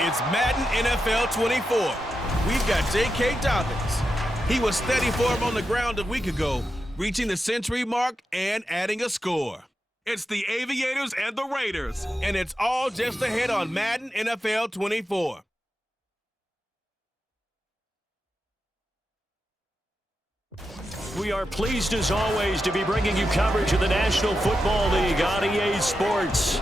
It's Madden NFL 24. We've got J.K. Dobbins. He was steady for him on the ground a week ago, reaching the century mark and adding a score. It's the Aviators and the Raiders, and it's all just ahead on Madden NFL 24. We are pleased as always to be bringing you coverage of the National Football League on EA Sports.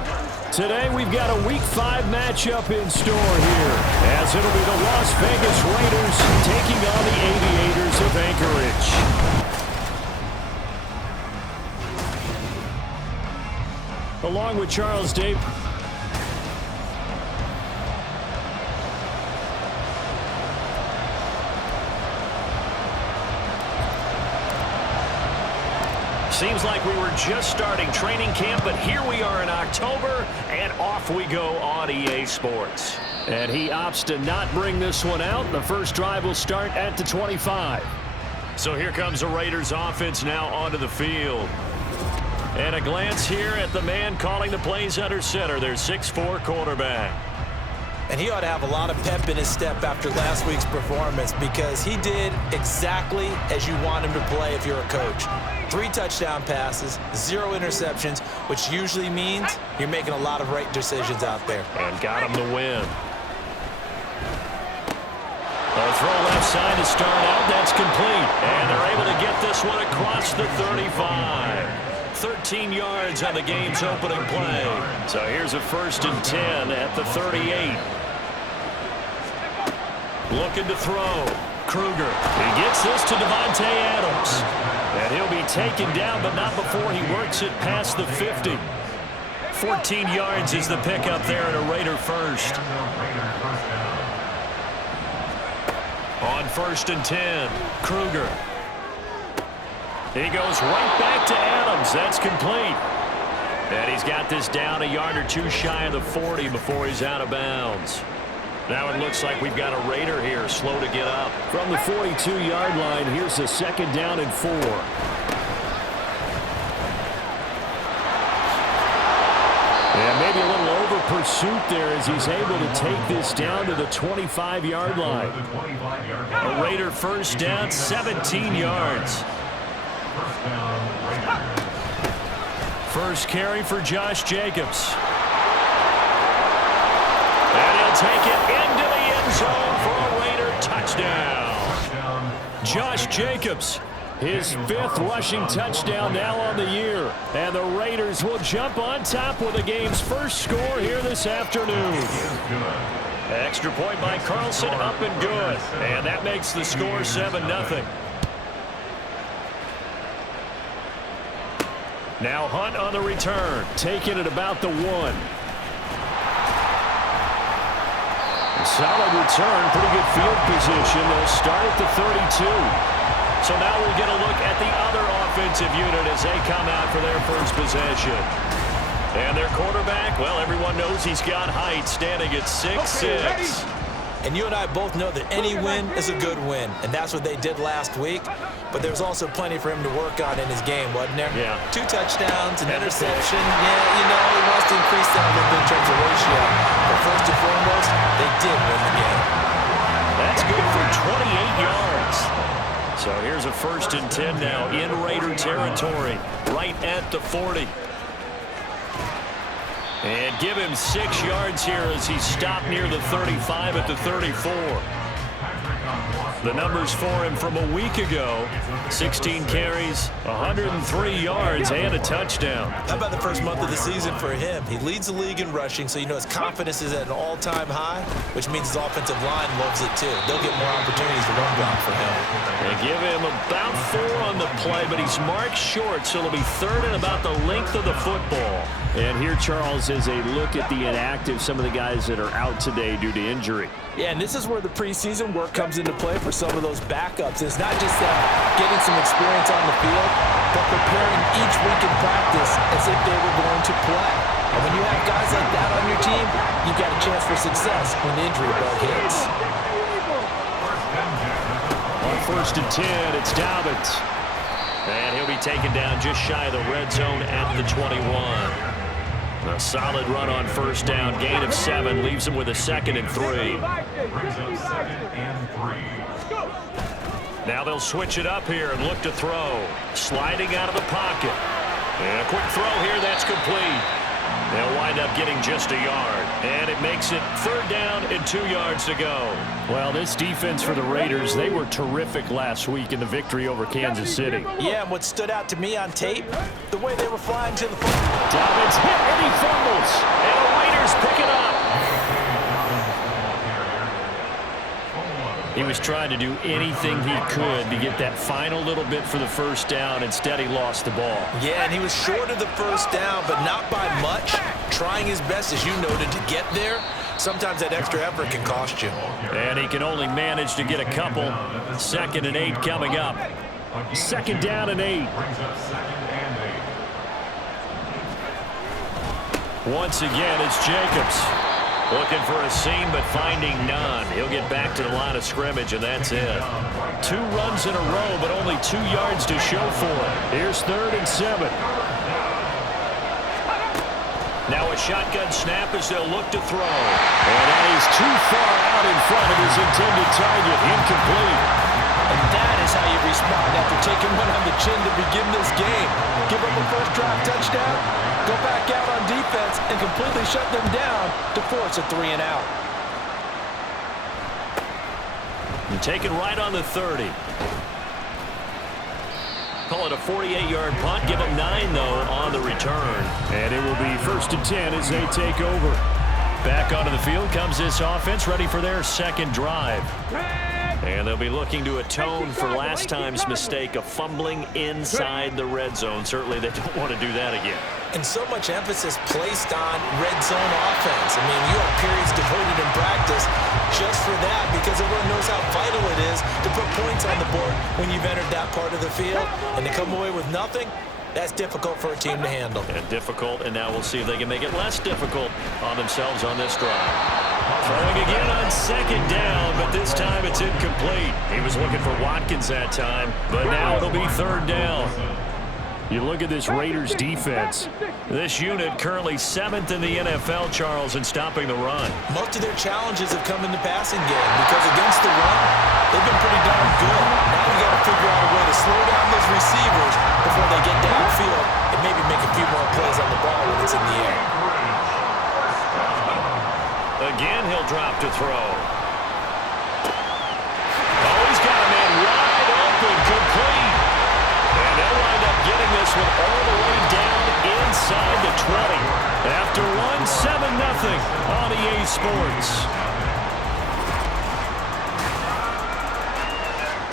Today we've got a Week 5 matchup in store here, as it'll be the Las Vegas Raiders taking on the Aviators of Anchorage. Along with Charles Davis. Seems like we were just starting training camp, but here we are in October, and off we go on EA Sports. And he opts to not bring this one out. The first drive will start at the 25. So here comes the Raiders offense now onto the field. And a glance here at the man calling the plays under center, their 6'4" quarterback. And he ought to have a lot of pep in his step after last week's performance, because he did exactly as you want him to play if you're a coach. 3 touchdown passes, 0 interceptions, which usually means you're making a lot of right decisions out there. And got him the win. A throw left side to start out. That's complete. And they're able to get this one across the 35. 13 yards on the game's opening play. So here's a 1st and 10 at the 38. Looking to throw. Kruger. He gets this to Davante Adams. And he'll be taken down, but not before he works it past the 50. 14 yards is the pickup there at a Raider first. On 1st and 10, Kruger. He goes right back to Adams. That's complete. And he's got this down a yard or 2 shy of the 40 before he's out of bounds. Now it looks like we've got a Raider here, slow to get up. From the 42-yard line, here's a 2nd down and 4. And maybe a little over pursuit there as he's able to take this down to the 25-yard line. A Raider 1st down, 17 yards. First carry for Josh Jacobs. And he'll take it into the end zone for a Raider touchdown. Josh Jacobs, his 5th rushing touchdown now on the year. And the Raiders will jump on top with the game's first score here this afternoon. Extra point by Carlson, up and good. And that makes the score 7-0. Now Hunt on the return, taking it about the 1. Solid return, pretty good field position. They'll start at the 32. So now we'll get a look at the other offensive unit as they come out for their first possession. And their quarterback, well, everyone knows he's got height, standing at 6'6". And you and I both know that any win is a good win, and that's what they did last week. But there's also plenty for him to work on in his game, wasn't there? Yeah. 2 touchdowns, an interception. Yeah, you know, he wants to increase that a little bit in terms of ratio. But first and foremost, they did win the game. That's good for 28 yards. So here's a 1st and 10 now in Raider territory, right at the 40. And give him 6 yards here as he's stopped near the 35 at the 34. The numbers for him from a week ago: 16 carries, 103 yards, and a touchdown. How about the first month of the season for him? He leads the league in rushing, so you know his confidence is at an all-time high, which means his offensive line loves it too. They'll get more opportunities to run block for him. They give him about 4 on the play, but he's marked short, so it'll be 3rd and about the length of the football. And here, Charles, is a look at the inactive, some of the guys that are out today due to injury. Yeah, and this is where the preseason work comes into play for some of those backups. It's not just getting some experience on the field, but preparing each week in practice as if they were going to play. And when you have guys like that on your team, you've got a chance for success when the injury bug hits. On 1st and 10, it's Dobbins. And he'll be taken down just shy of the red zone at the 21. A solid run on first down. Gain of 7 leaves him with a 2nd and 3. Now they'll switch it up here and look to throw. Sliding out of the pocket. And a quick throw here, that's complete. They'll wind up getting just a yard. And it makes it 3rd down and 2 yards to go. Well, this defense for the Raiders, they were terrific last week in the victory over Kansas City. Yeah, and what stood out to me on tape, the way they were flying to the football. Dobbins hit and he fumbles. And the Raiders pick it up. He was trying to do anything he could to get that final little bit for the first down. Instead, he lost the ball. Yeah, and he was short of the first down, but not by much. Trying his best, as you noted, to get there. Sometimes that extra effort can cost you. And he can only manage to get a couple. 2nd and 8 coming up. 2nd down and 8. Once again, it's Jacobs. Looking for a seam, but finding none. He'll get back to the line of scrimmage, and that's it. 2 runs in a row, but only 2 yards to show for it. Here's 3rd and 7. Now a shotgun snap as they'll look to throw. And that is too far out in front of his intended target. Incomplete. And that is how you respond after taking one on the chin to begin this game. Give up a first drive touchdown, go back out on defense, and completely shut them down to force a 3 and out. And taken right on the 30. Call it a 48-yard punt. Give them 9, though, on the return. And it will be 1st and 10 as they take over. Back onto the field comes this offense, ready for their 2nd drive. And they'll be looking to atone for last time's mistake of fumbling inside the red zone. Certainly they don't want to do that again. And so much emphasis placed on red zone offense. I mean, you have periods devoted in practice just for that because everyone knows how vital it is to put points on the board when you've entered that part of the field. And to come away with nothing, that's difficult for a team to handle. And difficult, and now we'll see if they can make it less difficult on themselves on this drive. Throwing again on 2nd down, but this time it's incomplete. He was looking for Watkins that time, but now it'll be 3rd down. You look at this Raiders defense. This unit currently 7th in the NFL, Charles, in stopping the run. Most of their challenges have come in the passing game because against the run, they've been pretty darn good. Now you got to figure out a way to slow down those receivers before they get downfield and maybe make a few more plays on the ball when it's in the air. Again, he'll drop to throw. Oh, he's got a man wide open, complete. And they'll wind up getting this one all the way down inside the 20. After one, 7-0 on EA Sports.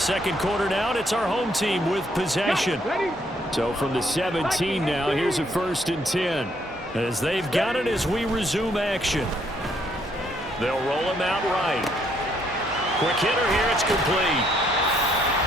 2nd quarter down, it's our home team with possession. So from the 17 now, here's a 1st and 10. As they've got it as we resume action. They'll roll him out right. Quick hitter here, it's complete.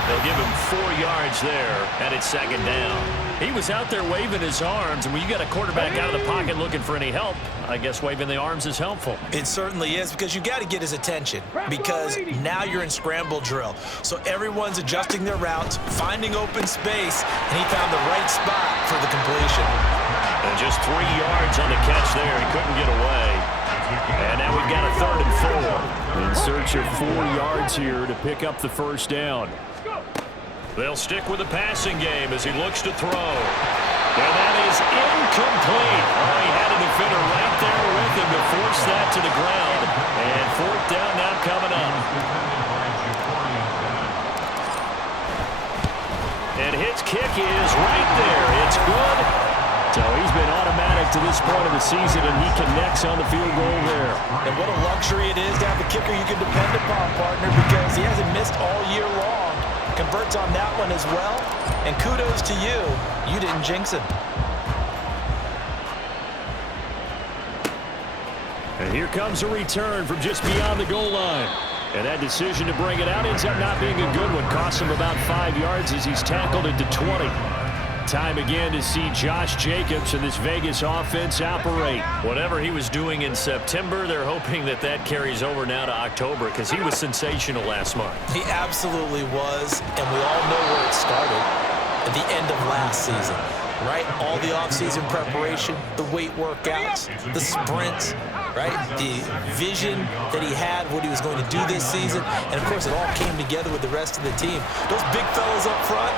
They'll give him 4 yards there, and it's 2nd down. He was out there waving his arms, and when you got a quarterback out of the pocket looking for any help, I guess waving the arms is helpful. It certainly is because you got to get his attention because now you're in scramble drill. So everyone's adjusting their routes, finding open space, and he found the right spot for the completion. And just 3 yards on the catch there. He couldn't get away. And now we've got a 3rd and 4. In search of 4 yards here to pick up the first down. They'll stick with the passing game as he looks to throw. And that is incomplete. Oh, he had a defender right there with him to force that to the ground. And 4th down now coming up. And his kick is right there. It's good. So he's been automatic to this point of the season, and he connects on the field goal there. And what a luxury it is to have a kicker you can depend upon, partner, because he hasn't missed all year long. Converts on that one as well. And kudos to you. You didn't jinx him. And here comes a return from just beyond the goal line. And that decision to bring it out ends up not being a good one. Costs him about 5 yards as he's tackled at the 20. Time again to see Josh Jacobs and this Vegas offense operate. Whatever he was doing in September, they're hoping that that carries over now to October because he was sensational last month. He absolutely was, and we all know where it started at the end of last season. right? All the offseason preparation, the weight workouts, the sprints, right? The vision that he had, what he was going to do this season. And, of course, it all came together with the rest of the team. Those big fellas up front,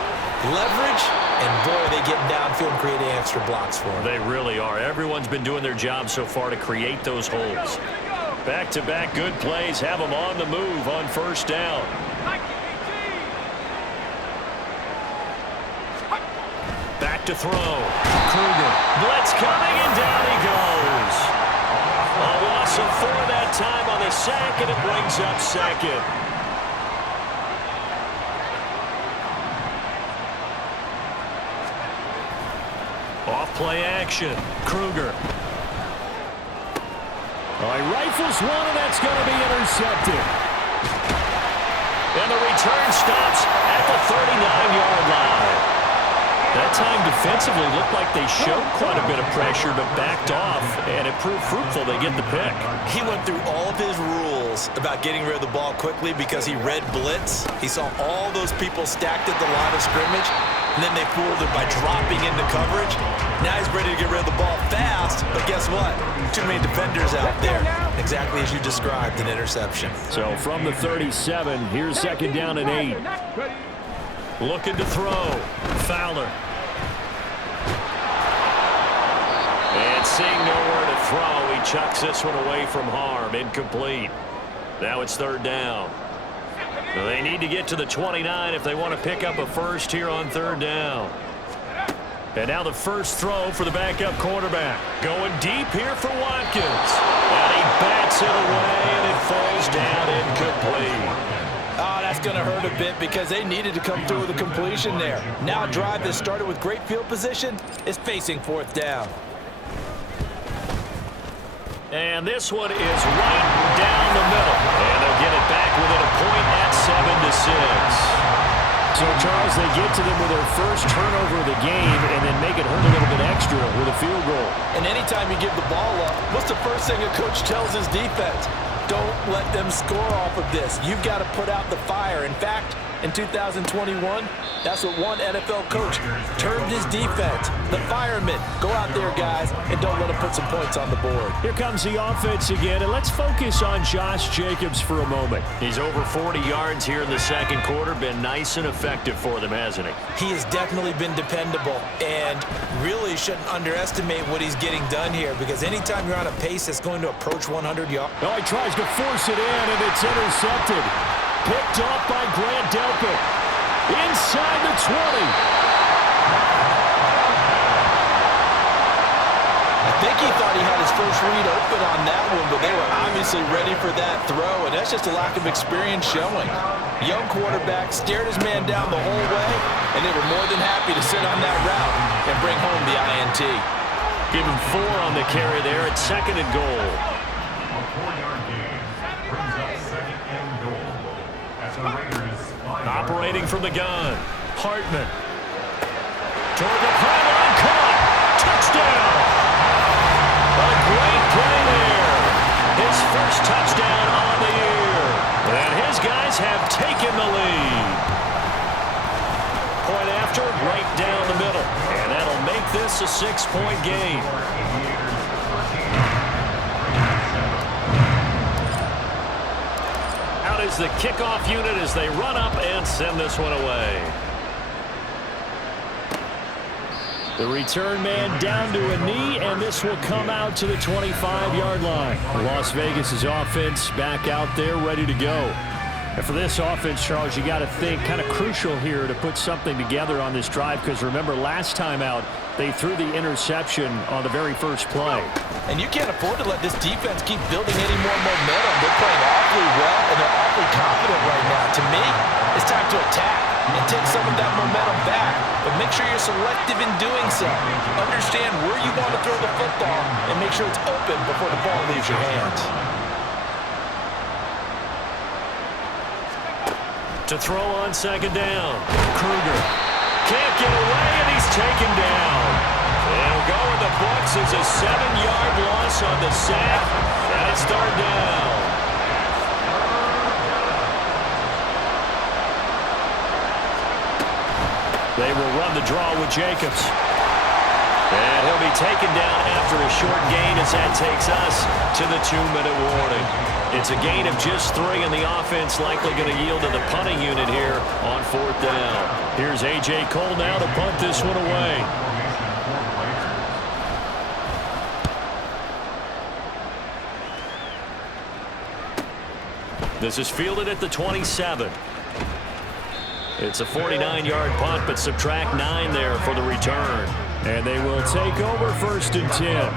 leverage, and, boy, they get downfield and creating extra blocks for him. They really are. Everyone's been doing their job so far to create those holes. Back-to-back good plays have them on the move on first down. Back to throw. Kruger. Blitz coming, and down he goes. A loss of 4 that time on the sack, and it brings up second. Off-play action. Kruger. He rifles one, and that's going to be intercepted. And the return stops at the 39-yard line. That time defensively looked like they showed quite a bit of pressure but backed off, and it proved fruitful. They get the pick. He went through all of his rules about getting rid of the ball quickly because he read blitz. He saw all those people stacked at the line of scrimmage, and then they fooled him by dropping into coverage. Now he's ready to get rid of the ball fast, but guess what? Too many defenders out there. Exactly as you described, an interception. So from the 37, here's second down and 8. Looking to throw. Fowler. And seeing nowhere to throw, he chucks this one away from harm. Incomplete. Now it's third down. They need to get to the 29 if they want to pick up a first here on third down. And now the first throw for the backup quarterback. Going deep here for Watkins. And he bats it away, and it falls down incomplete. Oh, that's going to hurt a bit because they needed to come through with a completion there. Now a drive that started with great field position is facing fourth down. And this one is right down the middle. And they'll get it back within a point at 7-6. So, Charles, they get to them with their first turnover of the game and then make it hurt a little bit extra with a field goal. And anytime you give the ball up, what's the first thing a coach tells his defense? Don't let them score off of this. You've got to put out the fire. In fact, in 2021, that's what one NFL coach termed his defense. The firemen. Go out there, guys, and don't let them put some points on the board. Here comes the offense again, and let's focus on Josh Jacobs for a moment. He's over 40 yards here in the second quarter. Been nice and effective for them, hasn't he? He has definitely been dependable, and really shouldn't underestimate what he's getting done here, because anytime you're on a pace that's going to approach 100 yards. Oh, he tries to force it in, and it's intercepted. Picked off by Grant Delpit. Inside the 20. I think he thought he had his first read open on that one, but they were obviously ready for that throw, and that's just a lack of experience showing. Young quarterback stared his man down the whole way, and they were more than happy to sit on that route and bring home the INT. Give him 4 on the carry there at second and goal. Operating from the gun, Hartman. Toward the pylon, caught. Touchdown. A great play there. His first touchdown on the year. And his guys have taken the lead. Point after, right down the middle. And that'll make this a 6-point game. Is the kickoff unit as they run up and send this one away. The return man down to a knee, and this will come out to the 25-yard line. Las Vegas' offense back out there ready to go. And for this offense, Charles, you got to think kind of crucial here to put something together on this drive, because remember last time out they threw the interception on the very first play. And you can't afford to let this defense keep building any more momentum. They're playing awfully well, and they're awfully confident right now. To me, it's time to attack and take some of that momentum back. But make sure you're selective in doing so. Understand where you want to throw the football and make sure it's open before the ball leaves your hands. To throw on second down, Kruger. Can't get away, and he's taken down. It'll go in the books as a 7-yard loss on the sack, and it's third down. They will run the draw with Jacobs. And he'll be taken down after a short gain as that takes us to the 2-minute warning. It's a gain of just 3, and the offense likely going to yield to the punting unit here on 4th down. Here's A.J. Cole now to punt this one away. This is fielded at the 27. It's a 49-yard punt, but subtract 9 there for the return. And they will take over 1st and 10.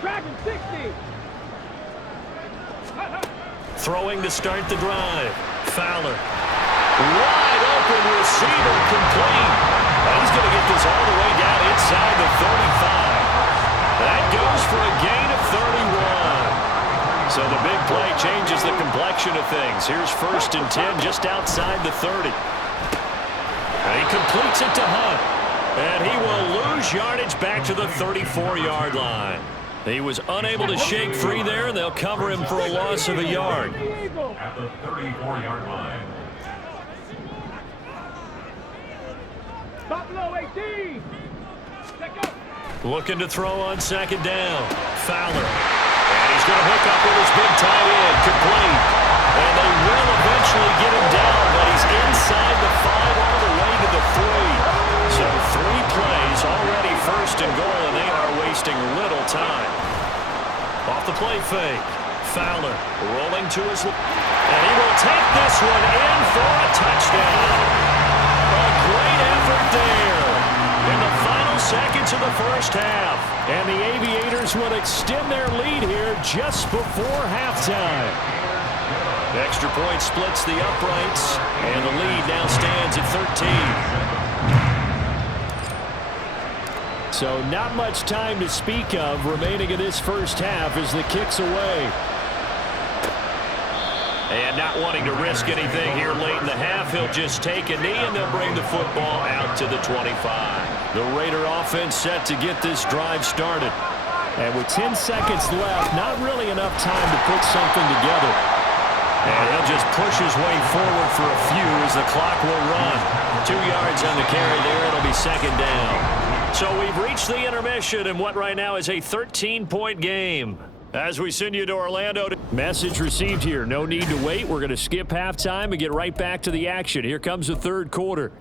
Dragon 60. Throwing to start the drive. Fowler. Wide open receiver, complete. And he's going to get this all the way down inside the 35. That goes for a gain of 31. So the big play changes the complexion of things. Here's 1st and 10 just outside the 30. And he completes it to Hunt. And he will lose yardage back to the 34-yard line. He was unable to shake free there, and they'll cover him for a loss of a yard. At the 34-yard line. Buffalo 18. Looking to throw on 2nd down. Fowler. And he's going to hook up with his big tight end. Complete. And they will eventually get him down, but he's inside the 5 all the way to the 3. So 3 plays already 1st and goal, and they are wasting little time. Off the play fake. Fowler rolling to his left. And he will take this one in for a touchdown. A great effort there in the final seconds of the 1st half. And the Aviators will extend their lead here just before halftime. Extra point splits the uprights, and the lead now stands at 13. So not much time to speak of remaining in this 1st half as the kick's away. And not wanting to risk anything here late in the half, he'll just take a knee and they'll bring the football out to the 25. The Raider offense set to get this drive started. And with 10 seconds left, not really enough time to put something together. And he'll just push his way forward for a few as the clock will run. 2 yards on the carry there. It'll be 2nd down. So we've reached the intermission in what right now is a 13-point game. As we send you to Orlando. Message received here. No need to wait. We're going to skip halftime and get right back to the action. Here comes the 3rd quarter.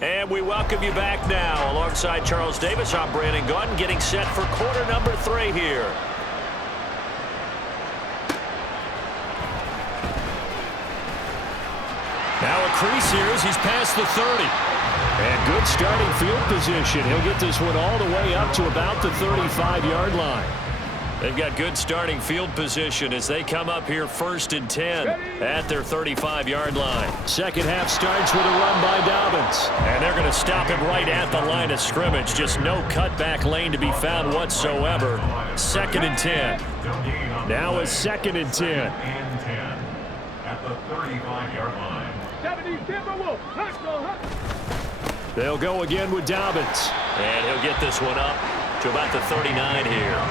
And we welcome you back now. Alongside Charles Davis, I'm Brandon Gaudin, getting set for quarter number 3 here. Now a crease here as he's past the 30. And good starting field position. He'll get this one all the way up to about the 35-yard line. They've got good starting field position as they come up here 1st and 10 at their 35-yard line. 2nd half starts with a run by Dobbins. And they're going to stop him right at the line of scrimmage. Just no cutback lane to be found whatsoever. 2nd and 10. Now a 2nd and 10. At the 35-yard line. 70 Timberwolves. They'll go again with Dobbins. And he'll get this one up to about the 39 here.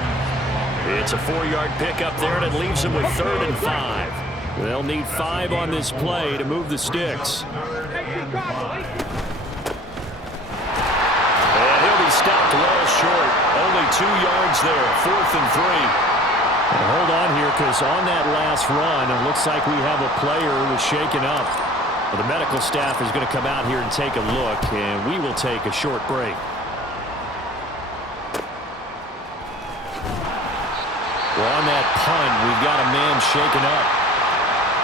It's a 4-yard pickup there, and it leaves them with 3rd and 5. They'll need 5 on this play to move the sticks. And he'll be stopped well short. Only 2 yards there. 4th and 3. And hold on here, because on that last run, it looks like we have a player who was shaken up. Well, the medical staff is going to come out here and take a look, and we will take a short break. Well, on that punt, we've got a man shaken up.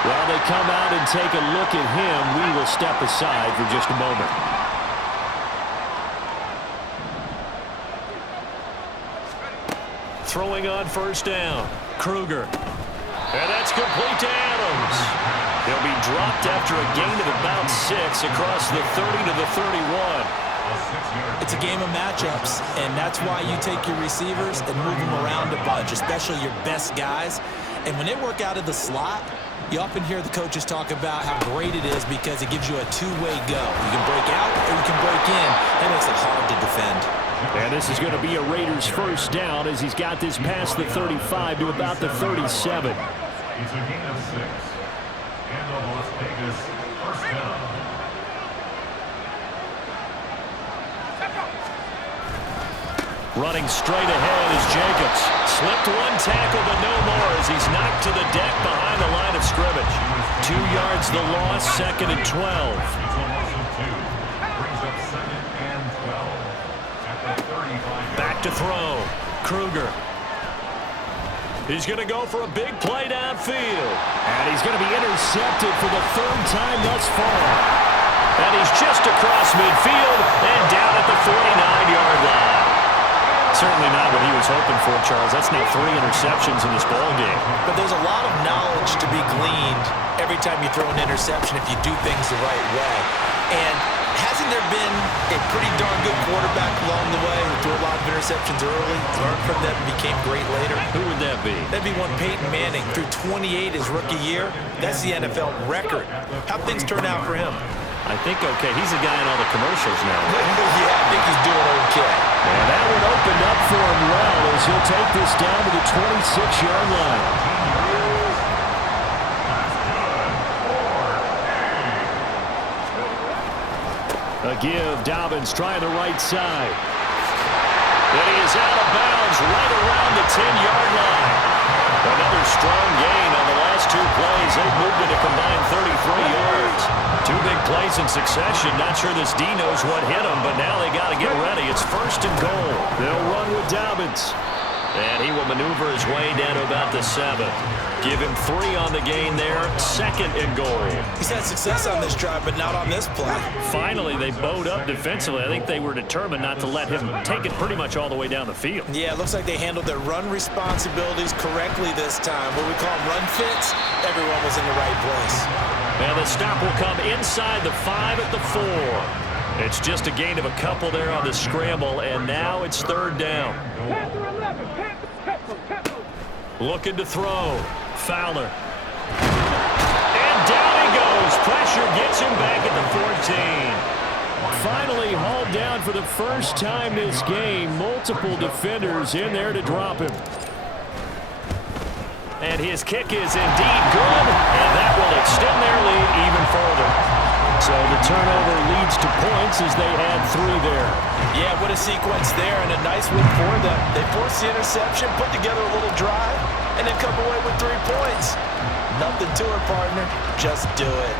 While they come out and take a look at him, we will step aside for just a moment. Throwing on 1st down. Kruger. And that's complete to Adams. He'll be dropped after a gain of about 6 across the 30 to the 31. It's a game of matchups, and that's why you take your receivers and move them around a bunch, especially your best guys. And when they work out of the slot, you often hear the coaches talk about how great it is because it gives you a two-way go. You can break out or you can break in. That makes it hard to defend. And this is going to be a Raiders 1st down as he's got this past the 35 to about the 37. It's a gain of 6. And the Las Vegas 1st down. Running straight ahead is Jacobs. Slipped one tackle, but no more as he's knocked to the deck behind the line of scrimmage. 2 yards the loss, 2nd and 12. It's a loss of 2. Brings up 2nd and 12. At the 35. Back to throw. Kruger. He's going to go for a big play downfield. And he's going to be intercepted for the 3rd time thus far. And he's just across midfield and down at the 49-yard line. Certainly not what he was hoping for, Charles. That's now 3 interceptions in this ball game. But there's a lot of knowledge to be gleaned every time you throw an interception if you do things the right way. And hasn't there been a pretty darn good quarterback along the way who threw a lot of interceptions early, learned from them, and became great later? Who would that be? That'd be one Peyton Manning. Threw 28 his rookie year. That's the NFL record. How'd things turn out for him? I think okay. He's the guy in all the commercials now. Yeah, I think he's doing okay. And that one opened up for him well as he'll take this down to the 26-yard line. A give. Dobbins trying the right side. And he is out of bounds right around the 10-yard line. Another strong gain on the last 2 plays. They've moved it a combined 33 yards. 2 big plays in succession. Not sure this D knows what hit him, but now they got to get ready. It's 1st and goal. They'll run with Dobbins. And he will maneuver his way down to about the 7. Give him 3 on the gain there. 2nd and goal. He's had success on this drive, but not on this play. Finally, they bowed up defensively. I think they were determined not to let him take it pretty much all the way down the field. Yeah, it looks like they handled their run responsibilities correctly this time. What we call run fits, everyone was in the right place. And the stop will come inside the 5 at the 4. It's just a gain of a couple there on the scramble, and now it's 3rd down. Panther 11. Panther. Looking to throw. Fowler. And down he goes. Pressure gets him back at the 14. Finally hauled down for the first time this game. Multiple defenders in there to drop him. And his kick is indeed good, and that will extend their lead even further. So the turnover leads to points as they add 3 there. Yeah, what a sequence there, and a nice win for them. They forced the interception, put together a little drive, and then come away with 3 points. Nothing to it, partner. Just do it.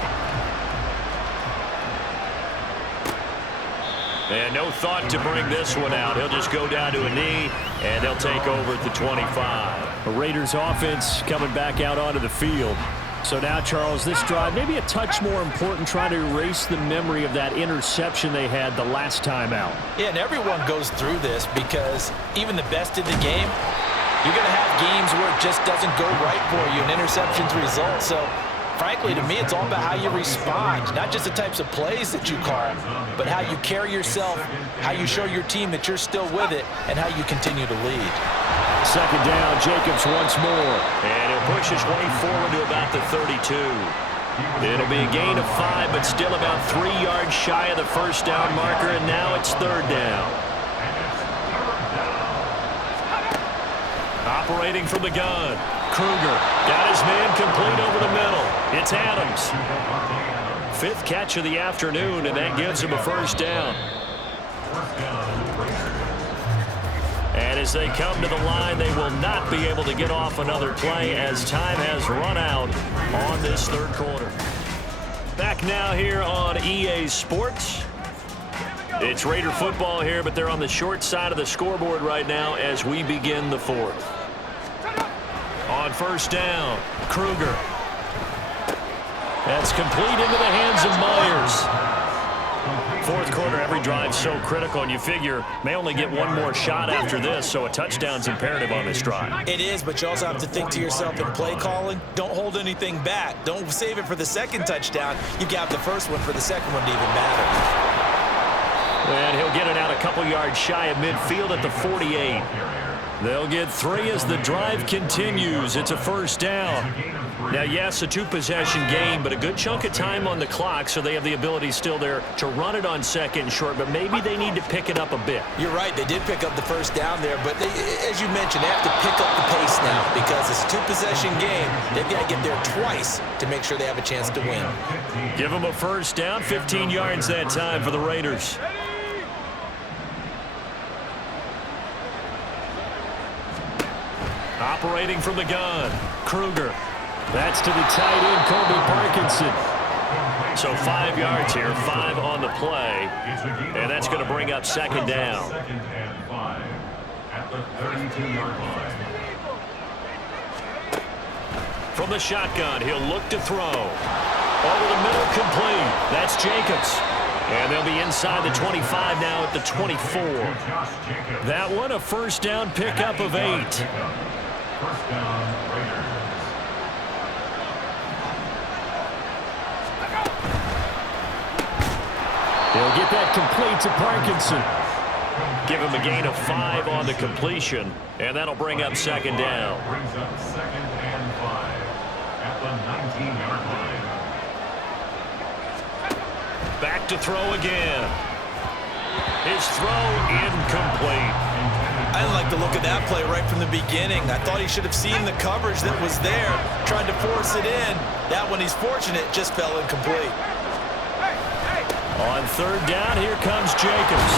And no thought to bring this one out. He'll just go down to a knee, and they'll take over at the 25. The Raiders offense coming back out onto the field. So now, Charles, this drive maybe a touch more important, trying to erase the memory of that interception they had the last time out. Yeah, and everyone goes through this because even the best in the game, you're going to have games where it just doesn't go right for you, and interceptions result. So, frankly, to me, it's all about how you respond, not just the types of plays that you call, but how you carry yourself, how you show your team that you're still with it, and how you continue to lead. 2nd down, Jacobs once more. And he'll push his way forward to about the 32. It'll be a gain of 5, but still about 3 yards shy of the 1st down marker, and now it's 3rd down. Operating from the gun. Kruger got his man complete over the middle. It's Adams. 5th catch of the afternoon, and that gives him a 1st down. And as they come to the line, they will not be able to get off another play as time has run out on this 3rd quarter. Back now here on EA Sports. It's Raider football here, but they're on the short side of the scoreboard right now as we begin the 4th. On 1st down, Kruger. That's complete into the hands of Myers. 4th quarter, every drive so critical, and you figure may only get one more shot after this, so a touchdown's imperative on this drive. It is, but you also have to think to yourself in play calling, don't hold anything back. Don't save it for the 2nd touchdown. You got the 1st one for the 2nd one to even matter. And he'll get it out a couple yards shy of midfield at the 48. They'll get 3 as the drive continues. It's a 1st down. Now, yes, a 2-possession game, but a good chunk of time on the clock, so they have the ability still there to run it on 2nd and short, but maybe they need to pick it up a bit. You're right. They did pick up the 1st down there, but as you mentioned, they have to pick up the pace now because it's a 2-possession game. They've got to get there twice to make sure they have a chance to win. Give them a 1st down, 15 yards that time for the Raiders. Operating from the gun, Kruger. That's to the tight end, Colby Parkinson. So 5 yards here, 5 on the play. And that's going to bring up second down. Second and 5 at the 32-yard line. From the shotgun, he'll look to throw. Over the middle, complete. That's Jacobs. And they'll be inside the 25 now at the 24. That one, a first down pickup of 8. First down, Raiders. He'll get that complete to Parkinson. Give him a gain of 5 on the completion, and that'll bring up second down. Brings up second and 5 at the 19-yard line. Back to throw again. His throw incomplete. I didn't like the look of that play right from the beginning. I thought he should have seen the coverage that was there, tried to force it in. That one, he's fortunate, just fell incomplete. On third down, here comes Jacobs.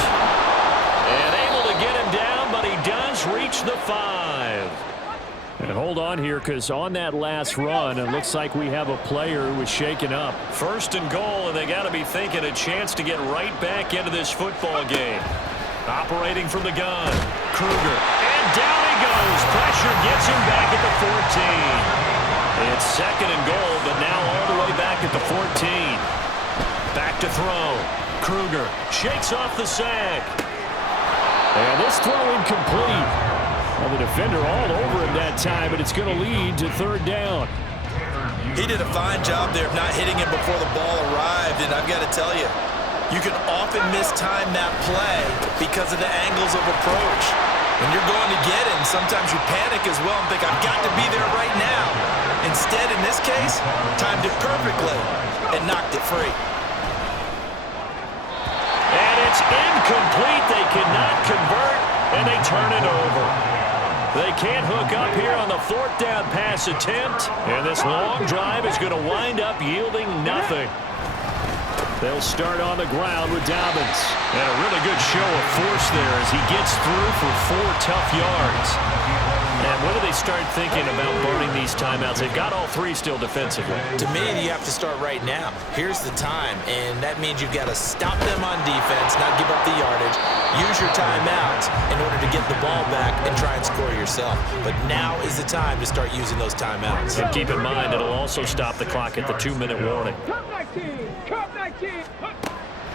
And able to get him down, but he does reach the 5. And hold on here, because on that last run, it looks like we have a player who was shaken up. First and goal, and they got to be thinking a chance to get right back into this football game. Operating from the gun, Kruger. And down he goes. Pressure gets him back at the 14. It's second and goal, but now all the way back at the 14. Back to throw. Kruger shakes off the sack. And this throw incomplete. Well, the defender all over him that time, but it's going to lead to third down. He did a fine job there of not hitting him before the ball arrived, and I've got to tell you, you can often mistime that play because of the angles of approach. When you're going to get him, sometimes you panic as well and think, I've got to be there right now. Instead, in this case, timed it perfectly and knocked it free. And it's incomplete. They cannot convert, and they turn it over. They can't hook up here on the fourth down pass attempt, and this long drive is going to wind up yielding nothing. They'll start on the ground with Dobbins. And a really good show of force there as he gets through for 4 tough yards. And when do they start thinking about burning these timeouts? They've got all 3 still defensively. To me, you have to start right now. Here's the time, and that means you've got to stop them on defense, not give up the yardage, use your timeouts in order to get the ball back and try and score yourself. But now is the time to start using those timeouts. And keep in mind, it'll also stop the clock at the 2-minute warning. Cup 19! Cup 19!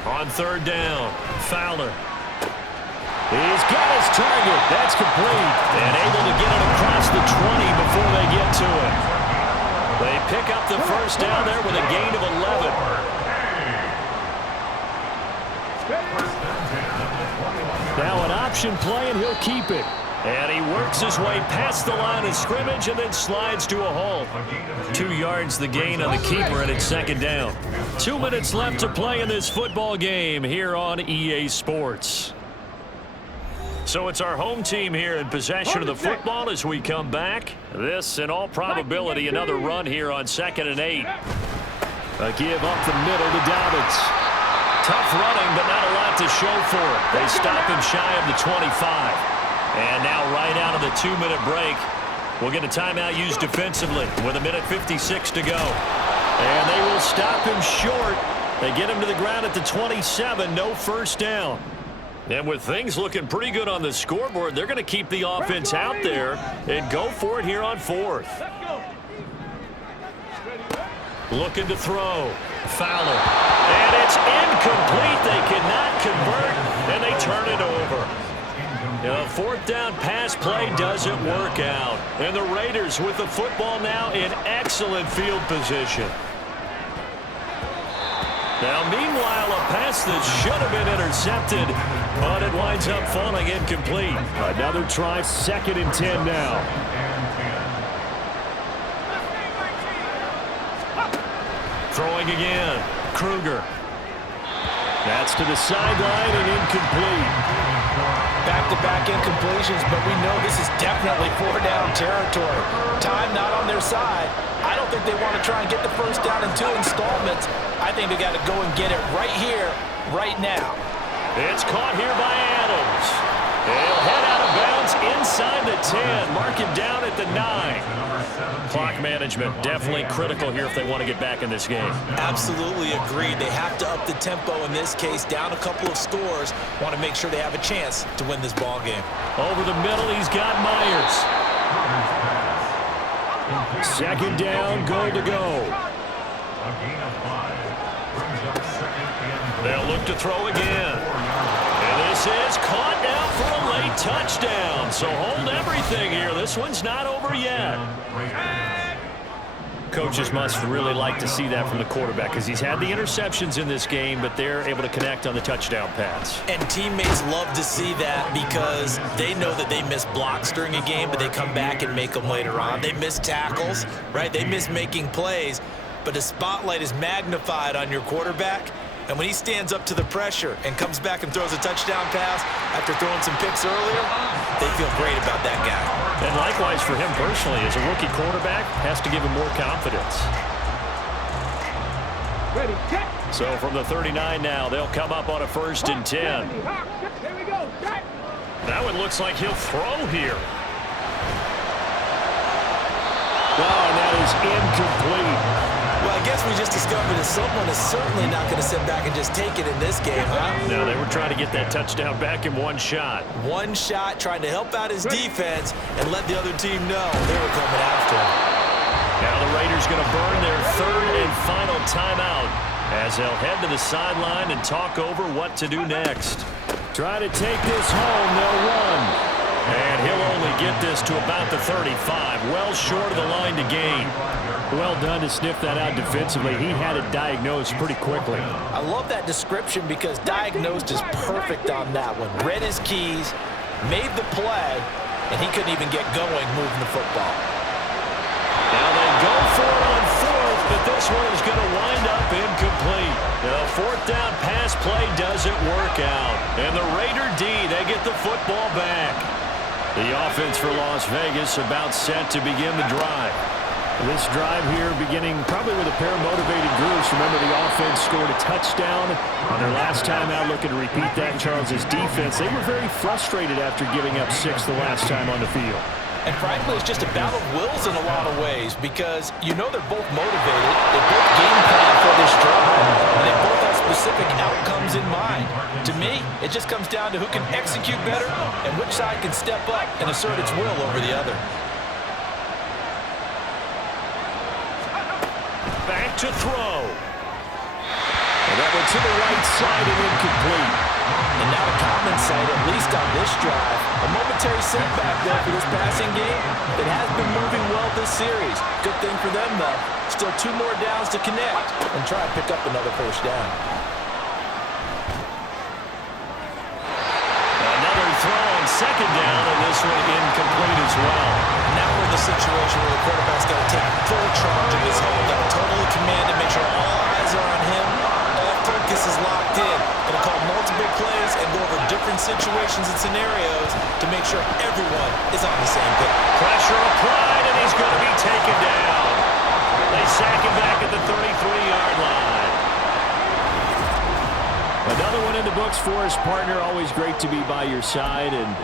On third down, Fowler. He's got his target. That's complete. And able to get it across the 20 before they get to it. They pick up the first down there with a gain of 11. Now an option play, and he'll keep it. And he works his way past the line of scrimmage and then slides to a halt. 2 yards the gain on the keeper, and it's second down. 2 minutes left to play in this football game here on EA Sports. So it's our home team here in possession of the football as we come back. This, in all probability, another run here on 2nd and 8. A give up the middle to Dobbins. Tough running, but not a lot to show for it. They stop him shy of the 25. And now right out of the 2-minute break, we'll get a timeout used defensively with 1:56 to go. And they will stop him short. They get him to the ground at the 27, no first down. And with things looking pretty good on the scoreboard, they're going to keep the offense out there and go for it here on 4th. Looking to throw. Fowler. And it's incomplete. They cannot convert, and they turn it over. The 4th down pass play doesn't work out. And the Raiders with the football now in excellent field position. Now, meanwhile, a pass that should have been intercepted, but it winds up falling incomplete. Another try, 2nd and 10 now. Throwing again, Kruger. That's to the sideline and incomplete. Back-to-back incompletions, but we know this is definitely 4-down territory. Time not on their side. I don't think they want to try and get the first down in 2 installments. I think they got to go and get it right here, right now. It's caught here by Adams. He'll head out of bounds inside the 10. Mark him down at the 9. Clock management definitely critical here if they want to get back in this game. Absolutely agreed. They have to up the tempo in this case, down a couple of scores. Want to make sure they have a chance to win this ball game. Over the middle, he's got Myers. Second down, goal to go. A gain of 5. Brings up second and They'll look to throw again. And this is caught now for a late touchdown. So hold everything here. This one's not over yet. Coaches must really like to see that from the quarterback because he's had the interceptions in this game, but they're able to connect on the touchdown pass. And teammates love to see that because they know that they miss blocks during a game, but they come back and make them later on. They miss tackles, right? They miss making plays, but the spotlight is magnified on your quarterback. And when he stands up to the pressure and comes back and throws a touchdown pass after throwing some picks earlier, they feel great about that guy. And likewise for him personally, as a rookie quarterback, has to give him more confidence. Ready, set. So from the 39 now, they'll come up on a 1st and 10. Here we go, set. Now it looks like he'll throw here. Oh, and that is incomplete. Well, I guess we just discovered that someone is certainly not going to sit back and just take it in this game, huh? No, they were trying to get that touchdown back in one shot. One shot, trying to help out his defense and let the other team know they were coming after him. Now the Raiders going to burn their 3rd and final timeout as they'll head to the sideline and talk over what to do next. Try to take this home, they'll run. And he'll only get this to about the 35, well short of the line to gain. Well done to sniff that out defensively. He had it diagnosed pretty quickly. I love that description because diagnosed is perfect on that one. Read his keys, made the play, and he couldn't even get going moving the football. Now they go for it on 4th, but this one is going to wind up incomplete. The 4th down pass play doesn't work out. And the Raider D, they get the football back. The offense for Las Vegas about set to begin the drive. This drive here beginning probably with a pair of motivated groups. Remember, the offense scored a touchdown on their last time out, looking to repeat that. Charles's defense, they were very frustrated after giving up 6 the last time on the field. And frankly, it's just a battle of wills in a lot of ways because you know they're both motivated. They both game plan for this drive, and they both have specific outcomes in mind. To me, it just comes down to who can execute better and which side can step up and assert its will over the other. Back to throw. And that went to the right side and incomplete. And now a common sight, at least on this drive. A momentary setback there for this passing game that has been moving well this series. Good thing for them, though. Still 2 more downs to connect and try to pick up another 1st down. Another throw on 2nd down, and this one incomplete as well. Now we're in the situation where the quarterback's got to take full charge of his home. Got to totally command and make sure all eyes are on him. All focus is locked in. Going to call multiple plays and go over different situations and scenarios to make sure everyone is on the same page. Pressure applied, and he's going to be taken down. They sack him back at the 33-yard line. Another one in the books for his partner. Always great to be by your side. And